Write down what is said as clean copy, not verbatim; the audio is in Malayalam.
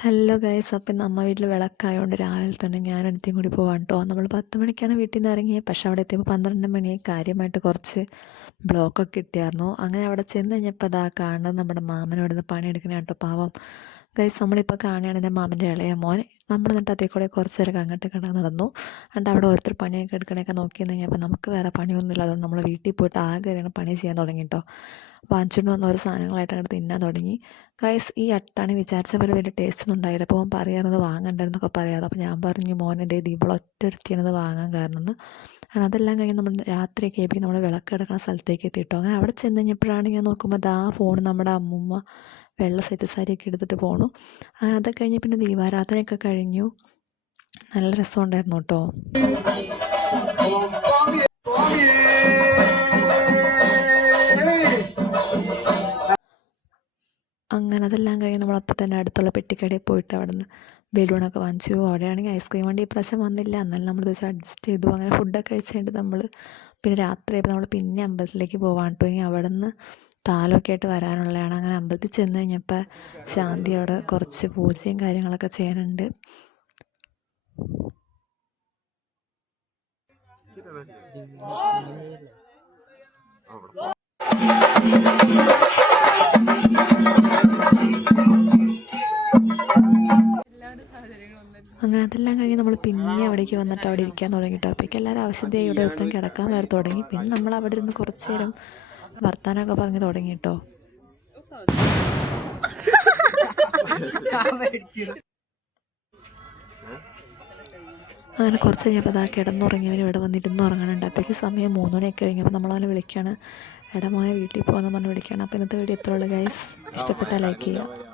ഹലോ ഗൈസ്, അപ്പം ഇന്ന് അമ്മ വീട്ടിൽ വിളക്കായതുകൊണ്ട് രാവിലെ തന്നെ ഞാനും അനിയത്തിയും കൂടി പോവാണ് കേട്ടോ. നമ്മൾ 10 മണിക്കാണ് വീട്ടിൽ നിന്ന് ഇറങ്ങിയത്. പക്ഷേ അവിടെ എത്തിയപ്പോൾ 12 മണിയായി. കാര്യമായിട്ട് കുറച്ച് ബ്ലോക്കൊക്കെ കിട്ടിയായിരുന്നു. അങ്ങനെ അവിടെ ചെന്ന് കഴിഞ്ഞപ്പോൾ അതാ കാണുന്നത് നമ്മുടെ മാമൻ ഇവിടെ നിന്ന് പണിയെടുക്കണ കേട്ടോ. പാവം ഗൈസ്, നമ്മളിപ്പോൾ കാണുകയാണ് എൻ്റെ മാമൻ്റെ ഇളയ മോൻ. നമ്മൾ എന്നിട്ട് അതേ കൂടെ കുറച്ച് നേരമൊക്കെ അങ്ങോട്ട് കിടന്ന് നടന്നു. എന്നിട്ട് അവിടെ ഓരോരുത്തർ പണിയൊക്കെ എടുക്കണയൊക്കെ നോക്കി കഴിഞ്ഞപ്പോൾ നമുക്ക് വേറെ പണിയൊന്നുമില്ല. അതുകൊണ്ട് നമ്മൾ വീട്ടിൽ പോയിട്ട് ആകെ പണി ചെയ്യാൻ തുടങ്ങി കേട്ടോ. വാങ്ങിച്ചുകൊണ്ട് വന്ന ഓരോ സാധനങ്ങളായിട്ട് അങ്ങോട്ട് തിന്നാൻ തുടങ്ങി. ഗൈസ്, ഈ അട്ടാണി വിചാരിച്ച പോലെ വലിയ ടേസ്റ്റ് ഒന്നും ഉണ്ടായില്ല. അപ്പോൾ അവൻ പറയാറുന്നത് വാങ്ങണ്ടെന്നൊക്കെ പറയാതെ. അപ്പോൾ ഞാൻ പറഞ്ഞു, മോനെ ദേ ഇവിടെ ഒറ്റൊരുത്തിയാണത് വാങ്ങാൻ കാരണം എന്ന്. അങ്ങനെ അതെല്ലാം കഴിഞ്ഞ് നമ്മൾ രാത്രിയൊക്കെ ആയപ്പോൾ നമ്മൾ വിളക്കെടുക്കുന്ന സ്ഥലത്തേക്ക് എത്തിയിട്ടോ. അങ്ങനെ അവിടെ ചെന്ന് കഴിഞ്ഞപ്പോഴാണ് ഞാൻ നോക്കുമ്പോൾ ദാ ഫോൺ നമ്മുടെ അമ്മുമ്മ വെള്ള സെറ്റ് സാരിയൊക്കെ എടുത്തിട്ട് പോണു. അങ്ങനെ അതൊക്കെ കഴിഞ്ഞ് പിന്നെ ദീപാരാധനയൊക്കെ കഴിഞ്ഞു. നല്ല രസമുണ്ടായിരുന്നു കേട്ടോ. അങ്ങനെ അതെല്ലാം കഴിഞ്ഞ് നമ്മളപ്പോൾ തന്നെ അടുത്തുള്ള പെട്ടിക്കടയിൽ പോയിട്ട് അവിടെ നിന്ന് ബലൂണൊക്കെ വാങ്ങിച്ചു. അവിടെയാണെങ്കിൽ ഐസ്ക്രീം വണ്ടി ഇപ്രാവശ്യം വന്നില്ല. എന്നാലും നമ്മൾ വെച്ച് അഡ്ജസ്റ്റ് ചെയ്തു. അങ്ങനെ ഫുഡൊക്കെ കഴിച്ചിട്ട് നമ്മൾ പിന്നെ രാത്രിയായപ്പോൾ നമ്മൾ പിന്നെ അമ്പലത്തിലേക്ക് പോവാൻ കേട്ടോ. ഇനി അവിടെ നിന്ന് താലമൊക്കെ ആയിട്ട് വരാനുള്ളതാണ്. അങ്ങനെ അമ്പലത്തിൽ ചെന്ന് കഴിഞ്ഞപ്പോൾ ശാന്തി അവിടെ കുറച്ച് പൂജയും കാര്യങ്ങളൊക്കെ ചെയ്യാനുണ്ട്. അങ്ങനെ അതെല്ലാം കഴിഞ്ഞ് നമ്മൾ പിന്നെ അവിടേക്ക് വന്നിട്ട് അവിടെ ഇരിക്കാൻ തുടങ്ങിയിട്ടോ. അപ്പോഴേക്കും എല്ലാവരും ആവശ്യതയായി ഇവിടെ ഒരുത്തം കിടക്കാൻ വരെ തുടങ്ങി. പിന്നെ നമ്മൾ അവിടെ ഇരുന്ന് കുറച്ച് നേരം വർത്താനമൊക്കെ പറഞ്ഞ് തുടങ്ങിയിട്ടോ. അങ്ങനെ കുറച്ച് കഴിഞ്ഞപ്പോൾ അതാ കിടന്നുറങ്ങിയവന് ഇവിടെ വന്നിരുന്ന് ഉറങ്ങണുണ്ട്. അപ്പോഴേക്ക് സമയം 3 മണിയൊക്കെ കഴിഞ്ഞപ്പോൾ നമ്മളവനെ വിളിക്കുകയാണ്. മോനെ വീട്ടിൽ പോകാമെന്ന് പറഞ്ഞ് വിളിക്കുകയാണ്. അപ്പോൾ ഇന്നത്തെ വീഡിയോ ഇത്രയുള്ളൂ ഗൈസ്. ഇഷ്ടപ്പെട്ടാൽ ലൈക്ക് ചെയ്യുക.